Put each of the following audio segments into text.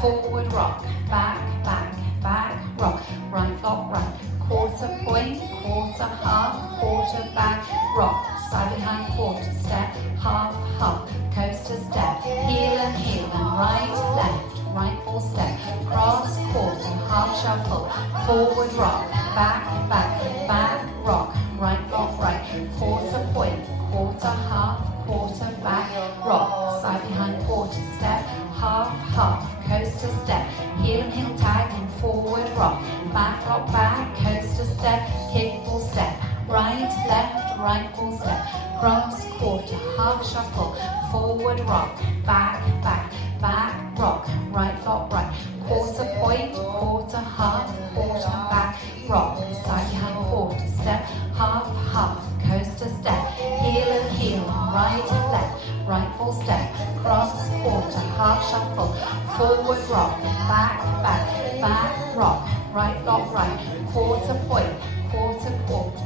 forward rock, back, back, back, rock, right, lock, right, quarter point, quarter, half, quarter, back, rock, side behind, quarter, step, half, half, coaster step, heel and right, left, right full step, cross, quarter, half shuffle, forward rock, back, back, back, rock, right, lock, right, quarter point, quarter, half, quarter, back, rock, side behind, quarter, step, half, half, coaster step, heel and tag and forward rock, back, lock, back, coaster step, kick, full step, right, left, right, full step, cross, quarter, half shuffle, forward rock, back, back, back, rock, right, lock, right, quarter point, quarter, half, quarter, back, rock, side behind, quarter, step, half, half, coaster step, heel, right, left, right, full step, cross, quarter, half shuffle, forward rock, back, back, back, rock, right, lock, right, quarter point, quarter, quarter,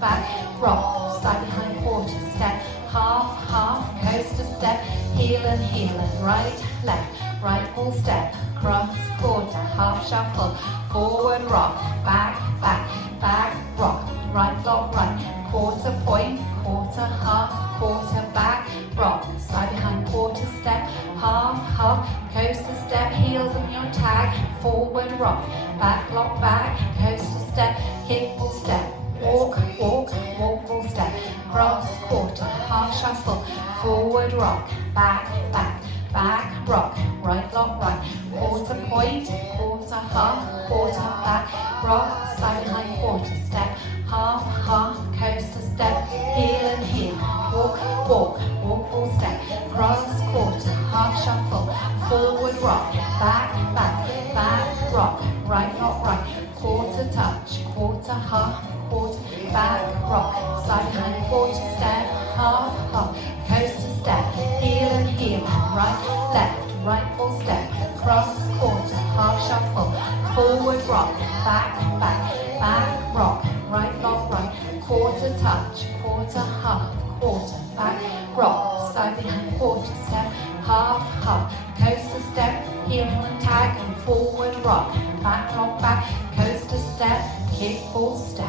back, rock, side behind, quarter, step, half, half, coaster step, heel and right, left, right, full step, cross, quarter, half shuffle, forward rock, back, back, back, rock, right, lock, right, quarter point, quarter, half, quarter, back, rock, side behind, quarter step, half, half, coaster step, heels on your tag, forward rock, back, lock, back, coaster step, kick, full step, walk, walk, walk, full step, cross, quarter, half shuffle, forward rock, back, back, back, rock, right, lock, right, quarter point, quarter, half, quarter, back, rock, side behind, quarter step, half, half, coaster step, heel, walk, walk, walk, full step, cross, quarter, half shuffle, forward rock, back, back, back, rock, right, lock, right, quarter touch, quarter, half, quarter, back, rock, side behind, quarter step, half, half, coaster step, heel, right, left, right, full step, cross, quarter, half shuffle, forward rock, back, back, back, rock, right, lock, right, quarter touch, quarter, half, quarter, back, rock, side behind, quarter step, half, half, coaster step, heel and tag and forward rock, back, lock, back, coaster step, kick, full step.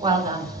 Well done.